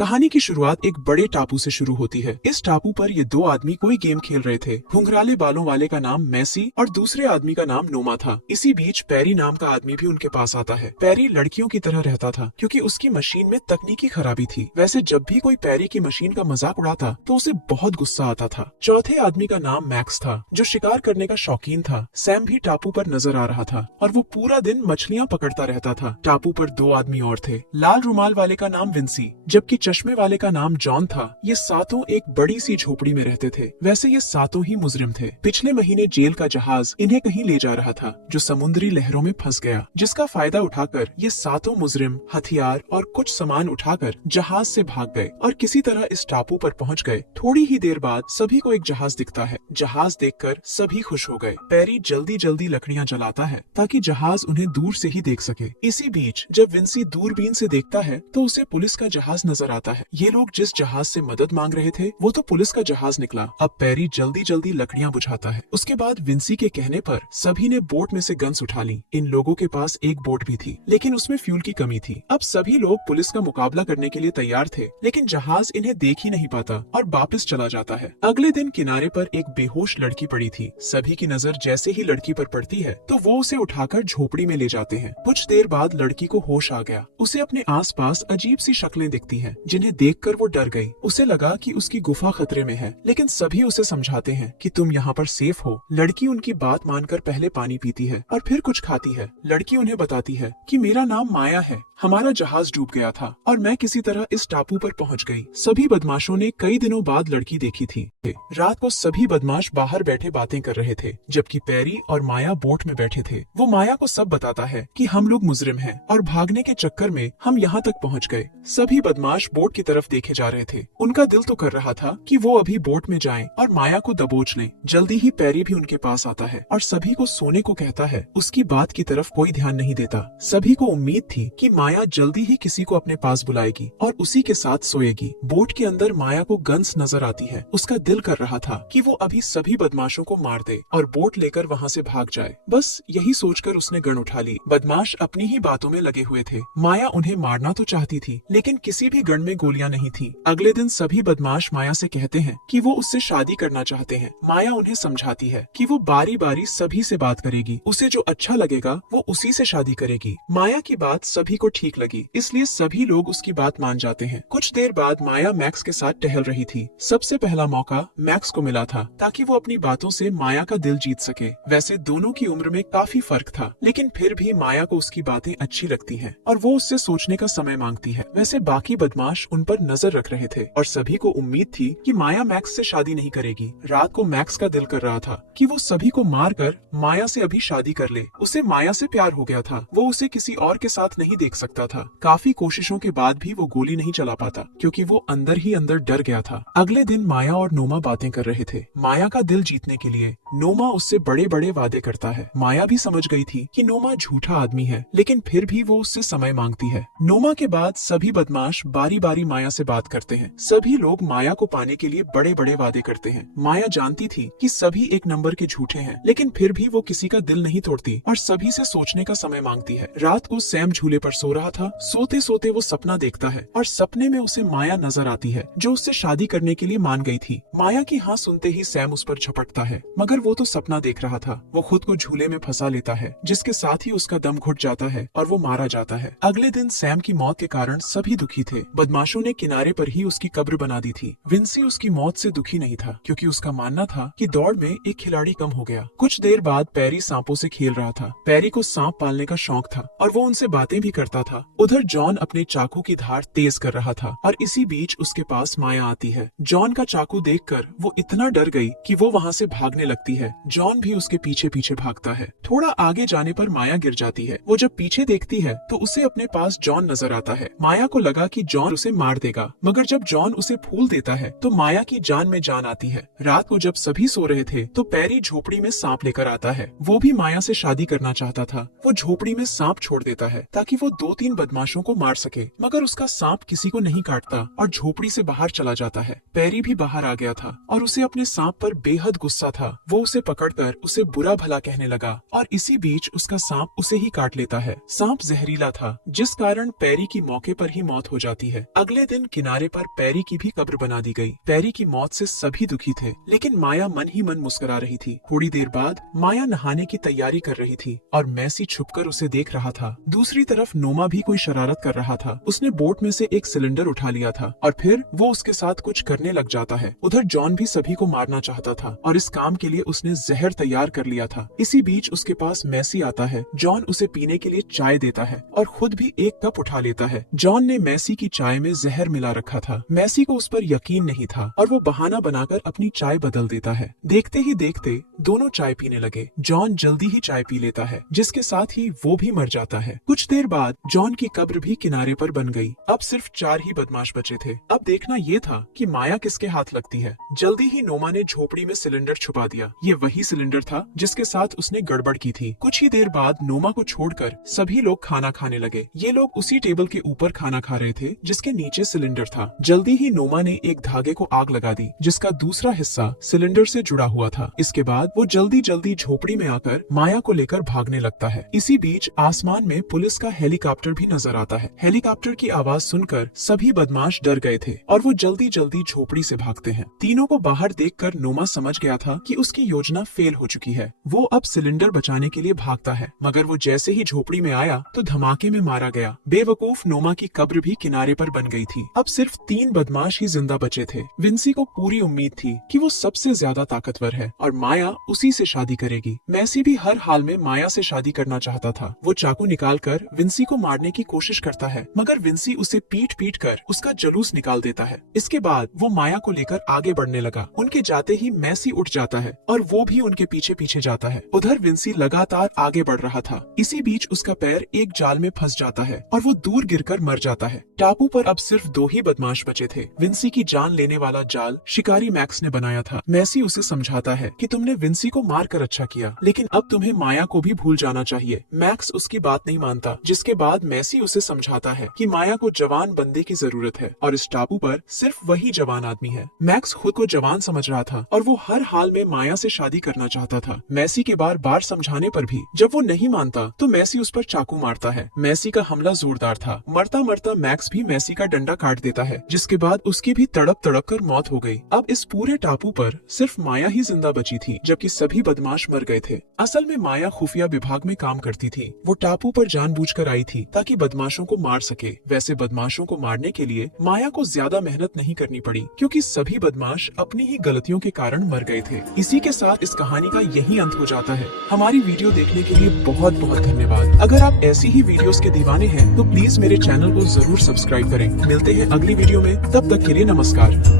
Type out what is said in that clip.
कहानी की शुरुआत एक बड़े टापू से शुरू होती है। इस टापू पर ये दो आदमी कोई गेम खेल रहे थे। घुंघराले बालों वाले का नाम मैसी और दूसरे आदमी का नाम नोमा था। इसी बीच पैरी नाम का आदमी भी उनके पास आता है। पैरी लड़कियों की तरह रहता था क्योंकि उसकी मशीन में तकनीकी खराबी थी। वैसे जब भी कोई पैरी की मशीन का मजाक उड़ाता तो उसे बहुत गुस्सा आता था। चौथे आदमी का नाम मैक्स था जो शिकार करने का शौकीन था। सैम भी टापू पर नजर आ रहा था और वो पूरा दिन मछलियाँ पकड़ता रहता था। टापू पर दो आदमी और थे। लाल रुमाल वाले का नाम विंसी जबकि चश्मे वाले का नाम जॉन था। ये सातों एक बड़ी सी झोपड़ी में रहते थे। वैसे ये सातों ही मुजरिम थे। पिछले महीने जेल का जहाज इन्हें कहीं ले जा रहा था जो समुद्री लहरों में फंस गया, जिसका फायदा उठाकर ये सातों मुजरिम हथियार और कुछ सामान उठाकर जहाज से भाग गए और किसी तरह इस टापू पर पहुंच गए। थोड़ी ही देर बाद सभी को एक जहाज दिखता है। जहाज देखकर सभी खुश हो गए। पैरी जल्दी जल्दी लकड़ियां जलाता है ताकि जहाज उन्हें दूर से ही देख सके। इसी बीच जब विंसी दूरबीन से देखता है तो उसे पुलिस का जहाज नजर आता है। ये लोग जिस जहाज से मदद मांग रहे थे वो तो पुलिस का जहाज निकला। अब पैरी जल्दी जल्दी लकड़ियां बुझाता है। उसके बाद विंसी के कहने पर सभी ने बोट में से गन्स उठा ली। इन लोगों के पास एक बोट भी थी लेकिन उसमें फ्यूल की कमी थी। अब सभी लोग पुलिस का मुकाबला करने के लिए तैयार थे लेकिन जहाज इन्हें देख ही नहीं पाता और वापस चला जाता है। अगले दिन किनारे पर एक बेहोश लड़की पड़ी थी। सभी की नजर जैसे ही लड़की पर पड़ती है तो वो उसे उठाकर झोपड़ी में ले जाते हैं। कुछ देर बाद लड़की को होश आ गया। उसे अपने आसपास अजीब सी शक्लें दिखती हैं जिन्हें देखकर वो डर गई। उसे लगा कि उसकी गुफा खतरे में है लेकिन सभी उसे समझाते हैं कि तुम यहाँ पर सेफ हो। लड़की उनकी बात मानकर पहले पानी पीती है और फिर कुछ खाती है। लड़की उन्हें बताती है कि मेरा नाम माया है, हमारा जहाज डूब गया था और मैं किसी तरह इस टापू पर पहुंच गई। सभी बदमाशों ने कई दिनों बाद लड़की देखी थी। रात को सभी बदमाश बाहर बैठे बातें कर रहे थे जबकि पैरी और माया बोट में बैठे थे। वो माया को सब बताता है कि हम लोग मुजरिम हैं और भागने के चक्कर में हम यहाँ तक पहुँच गए। सभी बदमाश बोट की तरफ देखे जा रहे थे। उनका दिल तो कर रहा था कि वो अभी बोट में जाएं और माया को दबोच लें। जल्दी ही पैरी भी उनके पास आता है और सभी को सोने को कहता है। उसकी बात की तरफ कोई ध्यान नहीं देता। सभी को उम्मीद थी कि माया जल्दी ही किसी को अपने पास बुलाएगी और उसी के साथ सोएगी। बोट के अंदर माया को गन्स नजर आती है। उसका दिल कर रहा था कि वो अभी सभी बदमाशों को मार दे और बोट लेकर वहाँ से भाग जाए। बस यही सोचकर उसने गन उठा ली। बदमाश अपनी ही बातों में लगे हुए थे। माया उन्हें मारना तो चाहती थी लेकिन किसी भी गन में गोलियां नहीं थी। अगले दिन सभी बदमाश माया से कहते हैं कि वो उससे शादी करना चाहते हैं। माया उन्हें समझाती है कि वो बारी बारी सभी से बात करेगी। उसे जो अच्छा लगेगा वो उसी से शादी करेगी। माया की बात सभी को ठीक लगी इसलिए सभी लोग उसकी बात मान जाते हैं। कुछ देर बाद माया मैक्स के साथ टहल रही थी। सबसे पहला मौका मैक्स को मिला था ताकि वो अपनी बातों से माया का दिल जीत सके। वैसे दोनों की उम्र में काफी फर्क था लेकिन फिर भी माया को उसकी बातें अच्छी लगती हैं और वो उससे सोचने का समय मांगती है। वैसे बाकी बदमाश उन पर नजर रख रहे थे और सभी को उम्मीद थी कि माया मैक्स से शादी नहीं करेगी। रात को मैक्स का दिल कर रहा था कि वो सभी को मारकर माया से अभी शादी कर ले। उसे माया से प्यार हो गया था। वो उसे किसी और के साथ नहीं देख सकता था। काफी कोशिशों के बाद भी वो गोली नहीं चला पाता क्योंकि वो अंदर ही अंदर डर गया था। अगले दिन माया और नोमा बातें कर रहे थे। माया का दिल जीतने के लिए नोमा उससे बड़े बड़े वादे करता है। माया भी समझ गई थी कि नोमा झूठा आदमी है लेकिन फिर भी वो उससे समय मांगती है। नोमा के बाद सभी बदमाश बारी बारी माया से बात करते हैं। सभी लोग माया को पाने के लिए बड़े बड़े वादे करते हैं। माया जानती थी कि सभी एक नंबर के झूठे हैं लेकिन फिर भी वो किसी का दिल नहीं तोड़ती और सभी से सोचने का समय मांगती है। रात को सैम झूले पर सो रहा था। सोते सोते वो सपना देखता है और सपने में उसे माया नजर आती है जो उससे शादी करने के लिए मान गई थी। माया की हाँ सुनते ही सैम उस पर झपटता है मगर वो तो सपना देख रहा था। वो खुद को झूले में फंसा लेता है जिसके साथ ही उसका दम घुट जाता है और वो मारा जाता है। अगले दिन सैम की मौत के कारण सभी दुखी थे। बदमाशों ने किनारे पर ही उसकी कब्र बना दी थी। विंसी उसकी मौत से दुखी नहीं था क्योंकि उसका मानना था कि दौड़ में एक खिलाड़ी कम हो गया। कुछ देर बाद पैरी सांपों से खेल रहा था। पैरी को सांप पालने का शौक था और वो उनसे बातें भी करता था। उधर जॉन अपने चाकू की धार तेज कर रहा था और इसी बीच उसके पास माया आती है। जॉन का चाकू देखकर वो इतना डर गई कि वो वहाँ से भागने लगती है। जॉन भी उसके पीछे पीछे भागता है। थोड़ा आगे जाने पर माया गिर जाती है। वो जब पीछे देखती है तो उसे अपने पास जॉन नजर आता है। माया को लगा कि जॉन उसे मार देगा मगर जब जॉन उसे फूल देता है तो माया की जान में जान आती है। रात को जब सभी सो रहे थे तो पैरी झोपड़ी में सांप लेकर आता है। वो भी माया से शादी करना चाहता था। वो झोपड़ी में सांप छोड़ देता है ताकि वो 2-3 बदमाशों को मार सके मगर उसका सांप किसी को नहीं काटता और झोपड़ी से बाहर चला जाता है। पैरी भी बाहर आ गया था और उसे अपने सांप पर बेहद गुस्सा था। वो वो उसे पकड़कर उसे बुरा भला कहने लगा और इसी बीच उसका सांप उसे ही काट लेता है। सांप जहरीला था, जिस कारण पैरी की मौके पर ही मौत हो जाती है। अगले दिन किनारे पर पैरी की भी कब्र बना दी गई। पैरी की मौत से सभी दुखी थे, लेकिन माया मन ही मन मुस्कुरा रही थी। थोड़ी देर बाद माया नहाने की तैयारी कर रही थी और मैसी छुपकर उसे देख रहा था। दूसरी तरफ नोमा भी कोई शरारत कर रहा था। उसने बोट में से एक सिलेंडर उठा लिया था और फिर वो उसके साथ कुछ करने लग जाता है। उधर जॉन भी सभी को मारना चाहता था और इस काम के लिए उसने जहर तैयार कर लिया था। इसी बीच उसके पास मैसी आता है। जॉन उसे पीने के लिए चाय देता है और खुद भी एक कप उठा लेता है। जॉन ने मैसी की चाय में जहर मिला रखा था। मैसी को उस पर यकीन नहीं था और वो बहाना बनाकर अपनी चाय बदल देता है। देखते ही देखते दोनों चाय पीने लगे। जॉन जल्दी ही चाय पी लेता है, जिसके साथ ही वो भी मर जाता है। कुछ देर बाद जॉन की कब्र भी किनारे पर बन गई। अब सिर्फ 4 ही बदमाश बचे थे। अब देखना ये था कि माया किसके हाथ लगती है। जल्दी ही नोमा ने झोपड़ी में सिलेंडर छुपा दिया। ये वही सिलेंडर था जिसके साथ उसने गड़बड़ की थी। कुछ ही देर बाद नोमा को छोड़कर सभी लोग खाना खाने लगे। ये लोग उसी टेबल के ऊपर खाना खा रहे थे जिसके नीचे सिलेंडर था। जल्दी ही नोमा ने एक धागे को आग लगा दी, जिसका दूसरा हिस्सा सिलेंडर से जुड़ा हुआ था। इसके बाद वो जल्दी जल्दी झोपड़ी में आकर माया को लेकर भागने लगता है। इसी बीच आसमान में पुलिस का हेलीकॉप्टर भी नजर आता है। हेलीकॉप्टर की आवाज सुनकर सभी बदमाश डर गए थे और वो जल्दी जल्दी झोपड़ी से भागते हैं। तीनों को बाहर देखकर नोमा समझ गया था कि उसकी योजना फेल हो चुकी है। वो अब सिलेंडर बचाने के लिए भागता है, मगर वो जैसे ही झोपड़ी में आया तो धमाके में मारा गया। बेवकूफ नोमा की कब्र भी किनारे पर बन गई थी। अब सिर्फ 3 बदमाश ही जिंदा बचे थे। विंसी को पूरी उम्मीद थी कि वो सबसे ज्यादा ताकतवर है और माया उसी से शादी करेगी। मैसी भी हर हाल में माया से शादी करना चाहता था। वो चाकू निकालकर विंसी को मारने की कोशिश करता है, मगर विंसी उसे पीट पीट कर उसका जुलूस निकाल देता है। इसके बाद वो माया को लेकर आगे बढ़ने लगा। उनके जाते ही मैसी उठ जाता है और वो भी उनके पीछे पीछे जाता है। उधर विंसी लगातार आगे बढ़ रहा था। इसी बीच उसका पैर एक जाल में फंस जाता है और वो दूर गिरकर मर जाता है। टापू पर अब सिर्फ 2 ही बदमाश बचे थे। विंसी की जान लेने वाला जाल शिकारी मैक्स ने बनाया था। मैसी उसे समझाता है कि तुमने विंसी को मार कर अच्छा किया, लेकिन अब तुम्हें माया को भी भूल जाना चाहिए। मैक्स उसकी बात नहीं मानता, जिसके बाद मैसी उसे समझाता है कि माया को जवान बंदे की जरूरत है और इस टापू पर सिर्फ वही जवान आदमी है। मैक्स खुद को जवान समझ रहा था और वो हर हाल में माया से शादी करना चाहता था। मैसी के बार बार समझाने पर भी जब वो नहीं मानता तो मैसी उस पर चाकू मारता है। मैसी का हमला जोरदार था। मरता मरता मैक्स भी मैसी का डंडा काट देता है, जिसके बाद उसकी भी तड़प तड़प कर मौत हो गई। अब इस पूरे टापू पर सिर्फ माया ही जिंदा बची थी, जबकि सभी बदमाश मर गए थे। असल में माया खुफिया विभाग में काम करती थी। वो टापू पर जानबूझकर आई थी ताकि बदमाशों को मार सके। वैसे बदमाशों को मारने के लिए माया को ज्यादा मेहनत नहीं करनी पड़ी, क्योंकि सभी बदमाश अपनी ही गलतियों के कारण मर गए थे। इसी के साथ इस कहानी का यही अंत हो जाता है। हमारी वीडियो देखने के लिए बहुत बहुत धन्यवाद। अगर आप ऐसी ही वीडियोस के दीवाने हैं तो प्लीज मेरे चैनल को जरूर सब्सक्राइब करें। मिलते हैं अगली वीडियो में, तब तक के लिए नमस्कार।